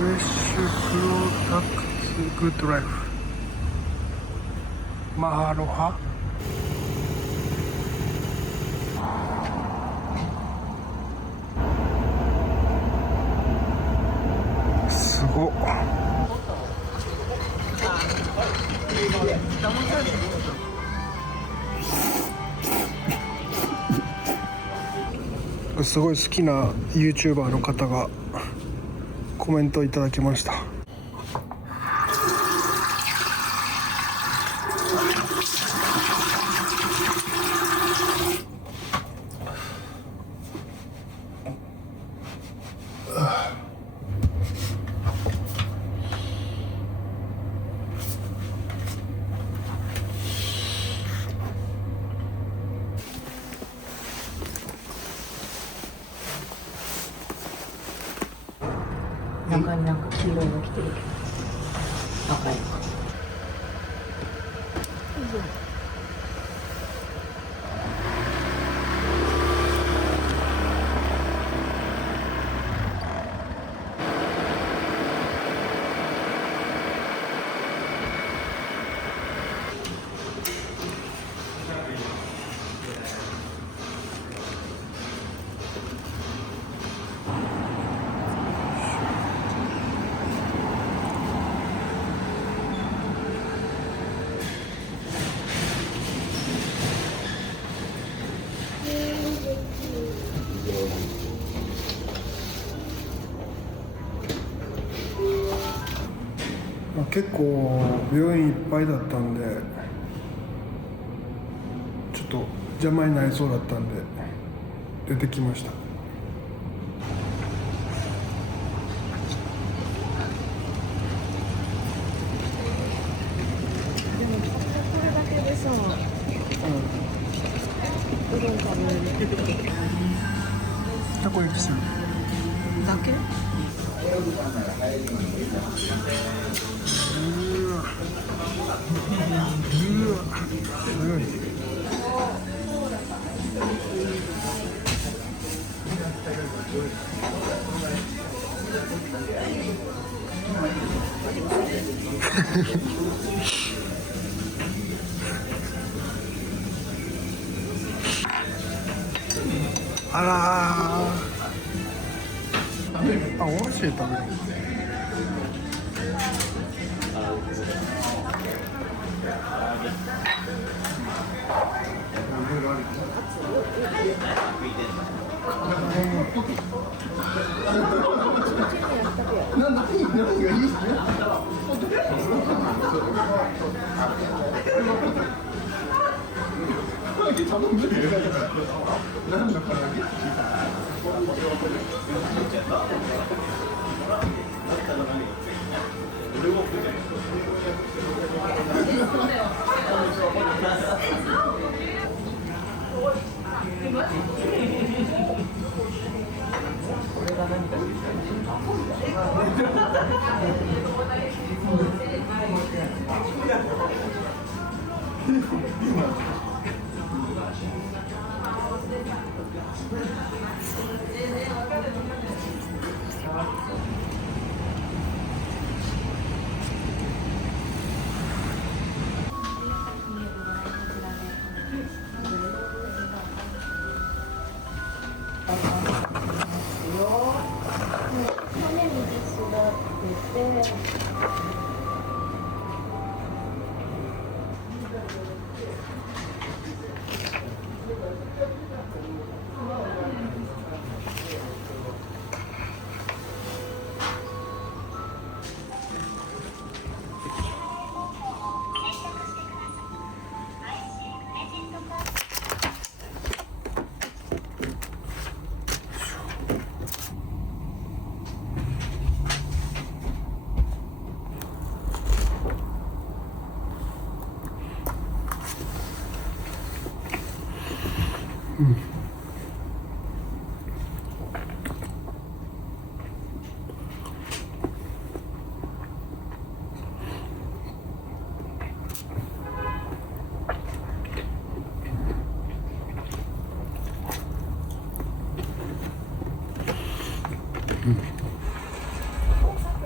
フレッシュプロダクツグッドライフマハロハすごっ。すごい好きな YouTuber の方がコメントいただきました。中になんか黄色いの着てるけど赤いのか。結構病院いっぱいだったんでちょっと邪魔になりそうだったんで出てきました。でもこれだけでさ、うどん食べれるたこ焼きするだけ？あらー、お箸で食べる。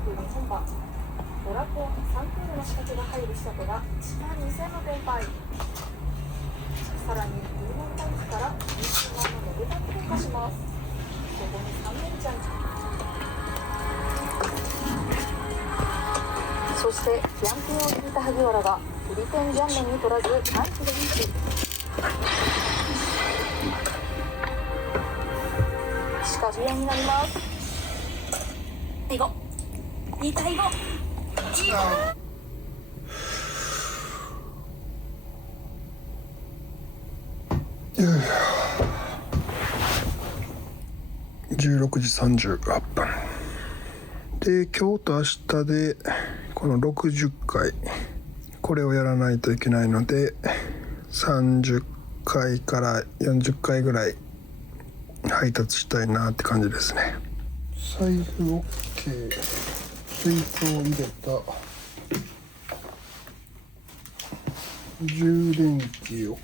プ2000番、ドラコン3クールの仕掛けが入る仕掛けが1万2000の分配。さらにウーロンタンクから20万のメグタンク変化します。ここに3連チャン。そしてキャンピンを引いた萩原が売り点ジャンメンに取らずパンチでリーチ。しかし試合になります。2対5。16時38分で、今日と明日でこの60回これをやらないといけないので、30回から40回ぐらい配達したいなって感じですね。財布 OK、 水筒入れた、充電器 OK、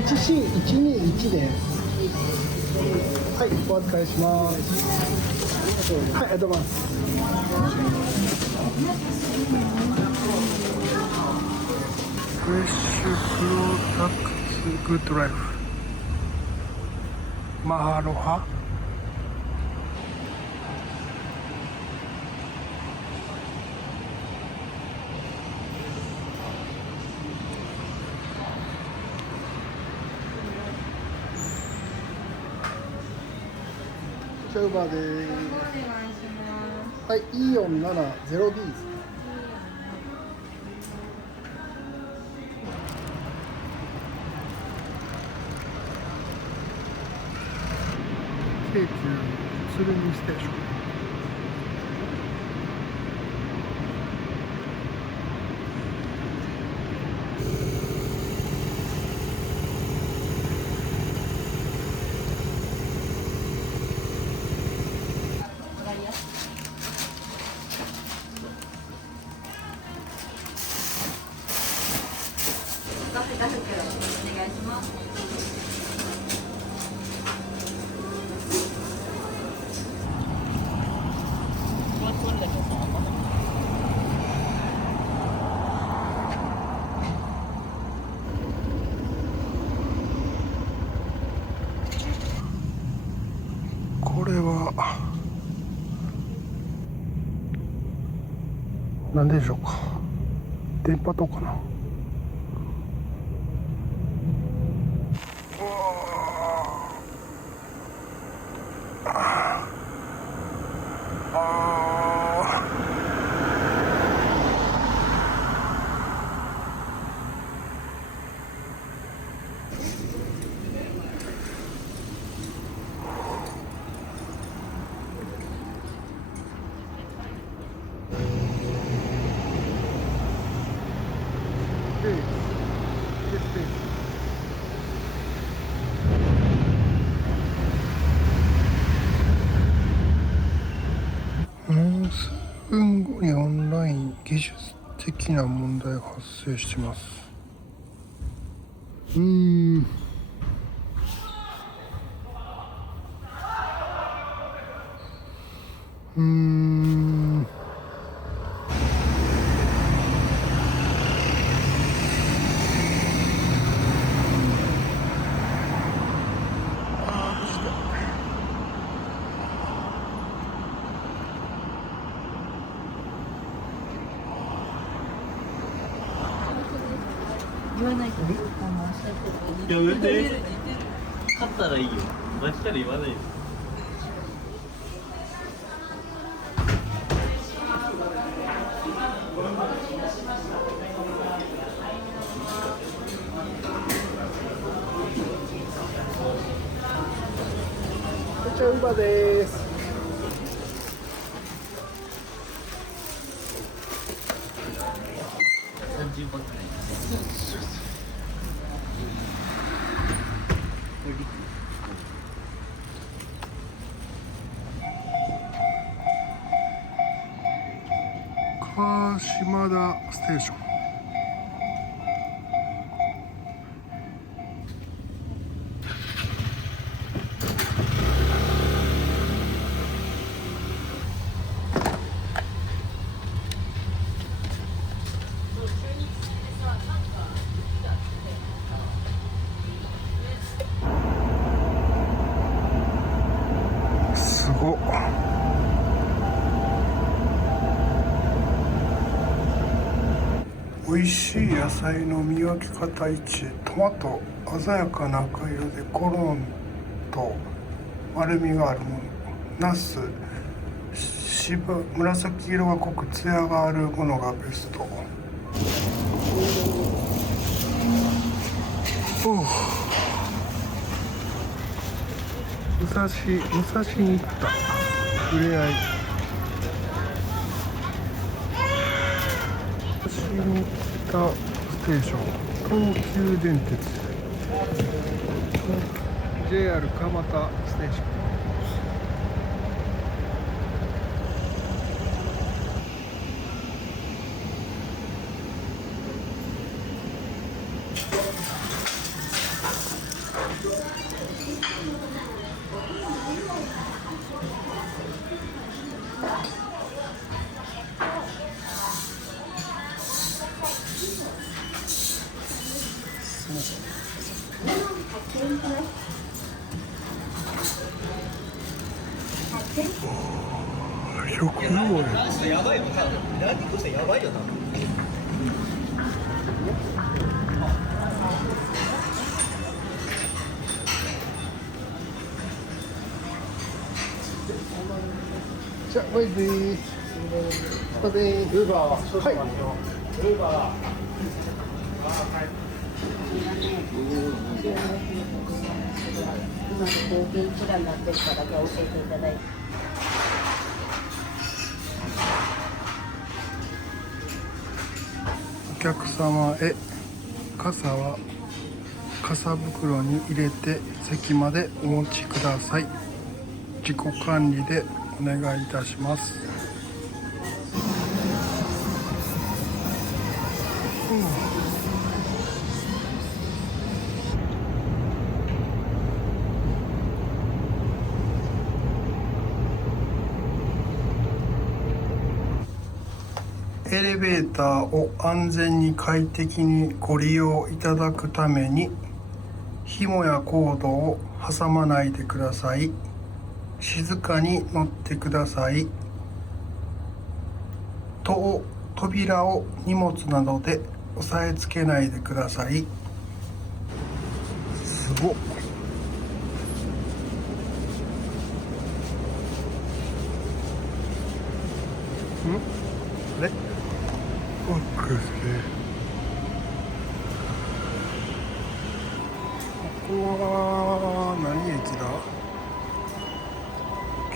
1C121です。はい、お預かりします。はい、ありがとうございます。フレッシュプロダクツグッドライフマハロハ。ウーバーでーす。はい、イオン70 B です。京急鶴見ステーション。これは何でしょうか。電波塔かな。もう数分後にオンライン技術的な問題が発生してます。言わないとね。やめて。勝ったらいいよ。負けたら言わないです。こちらウーバーです。30番くらい。川島田ステーション。すごっ。美味しい野菜の見分け方1、トマト鮮やかな赤色でコロンと丸みがあるもの、ナス紫色が濃くツヤがあるものがベスト。武蔵に行った。触れ合い。武蔵に行ったステーション、東急電鉄 JR 蒲田ステーション。100円。ランチやばいよ。ランニングしてやばいよな。じゃあバイビー。バイビー。ウーバー。はい。ウーバー。今の合計いくらになってるかだけ教えていただいて。お客様へ傘は傘袋に入れて席までお持ちください。自己管理でお願いいたします。エレベーターを安全に快適にご利用いただくために紐やコードを挟まないでください。静かに乗ってください。扉を荷物などで押さえつけないでください。すごっ。あれバックですね。ここは何駅だ？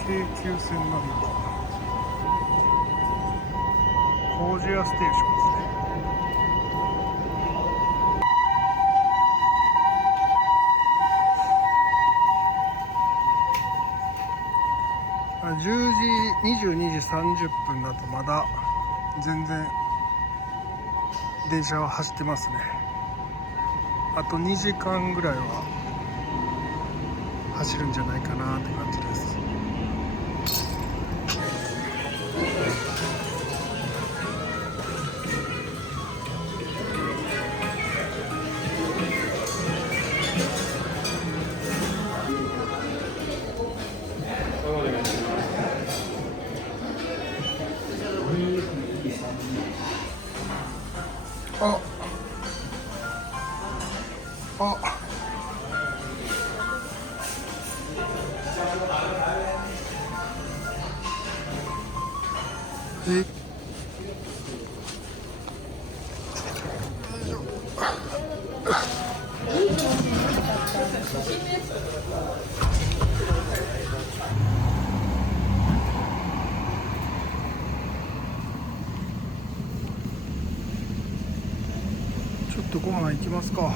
京急線なんだ。工事屋ステーションですね。10時22時30分だとまだ全然電車は走ってますね。あと2時間ぐらいは走るんじゃないかなって感じです。ちょっとご飯行きますか。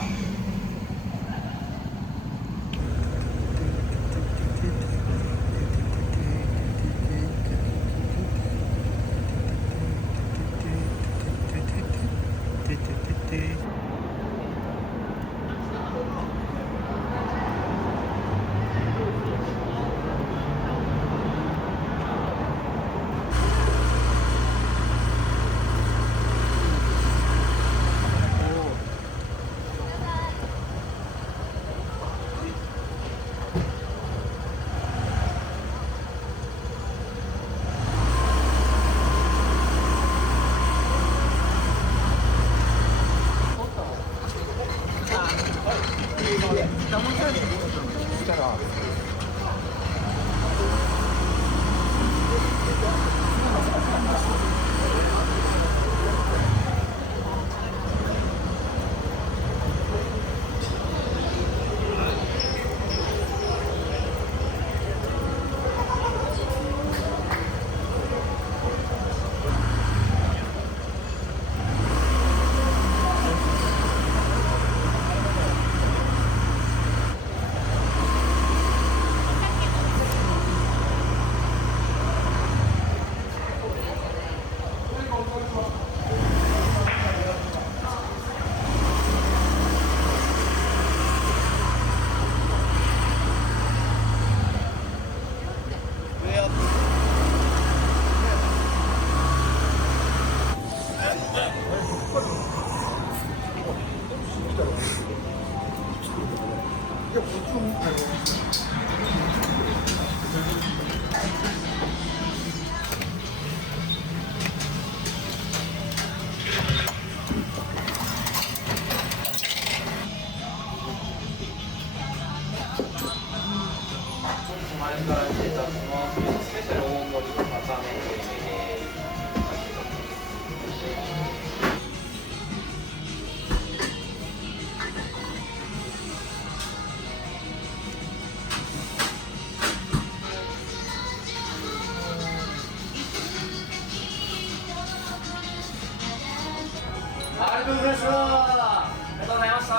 ありがとうございました。ありがとうございました。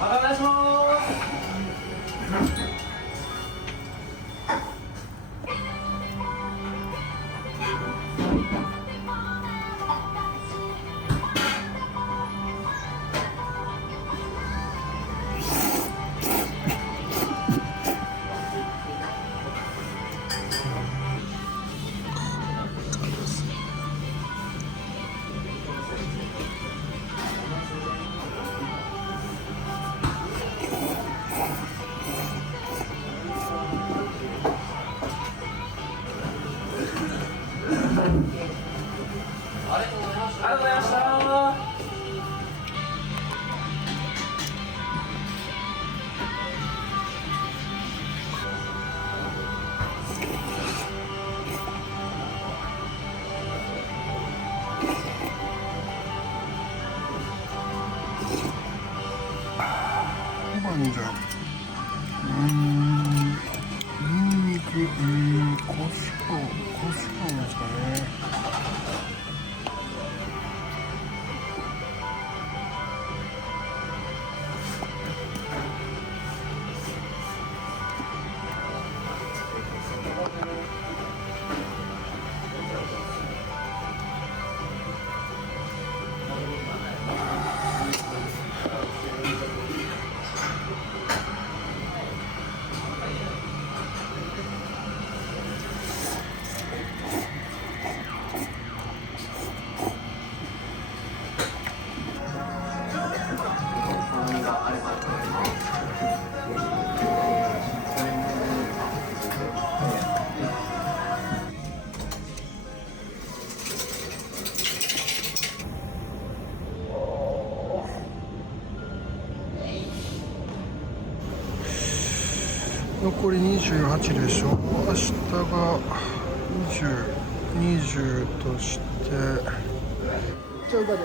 またお願いします。ありがとうございました。豆板醤、ニンニク、胡椒ですかね。残り28でしょ。明日が20として、ちょうどで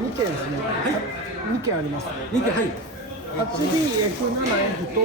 2件ですね。はい。2件あります。2件、はい。8DF7F と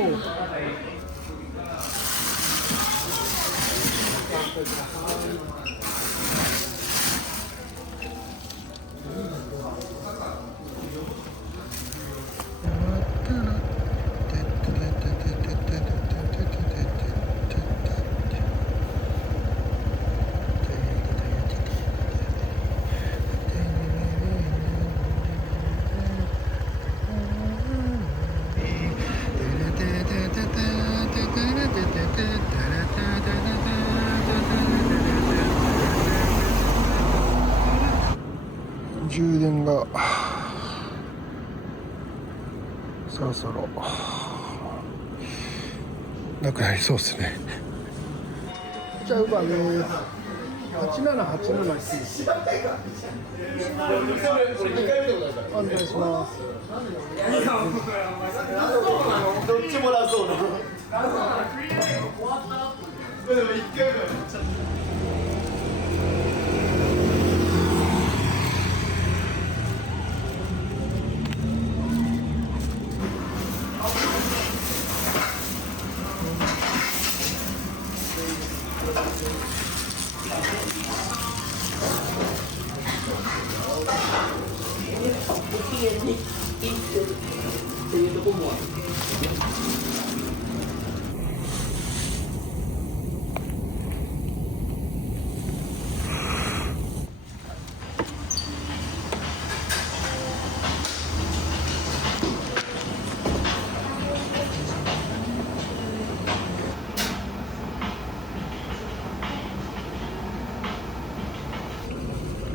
充電がそろそろなくなりそうですね。じゃあウバです。8787です。お願いします。どっちもらそうな。でも1回目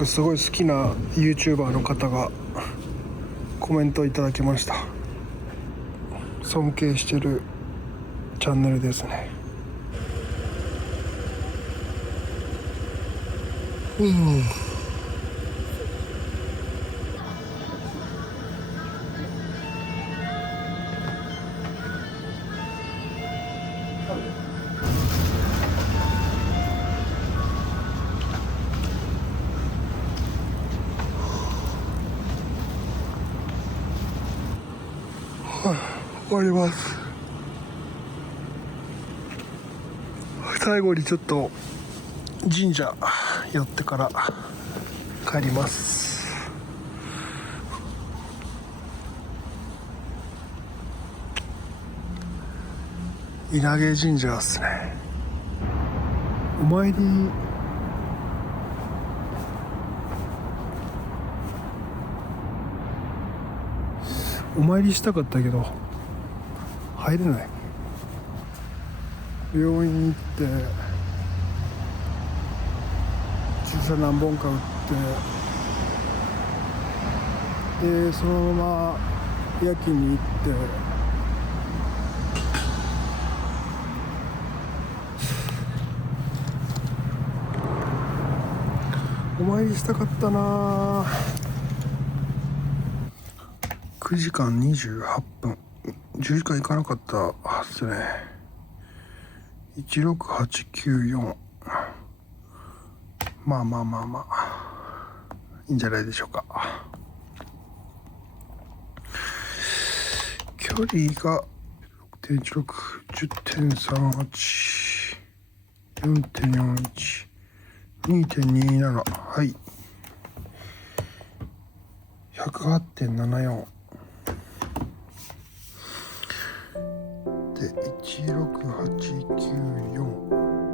すごい好きな YouTuber の方がコメントいただきました。尊敬してるチャンネルですね。終わります。最後にちょっと神社寄ってから帰ります。稲毛神社ですね。お参りしたかったけど入れない。病院に行って注射何本か打ってでそのまま夜勤に行ってお参りしたかったな。9時間28分10時間行かなかったはずね。16894まあいいんじゃないでしょうか。距離が 6.16 10.38 4.41 2.27 はい 108.74 で16894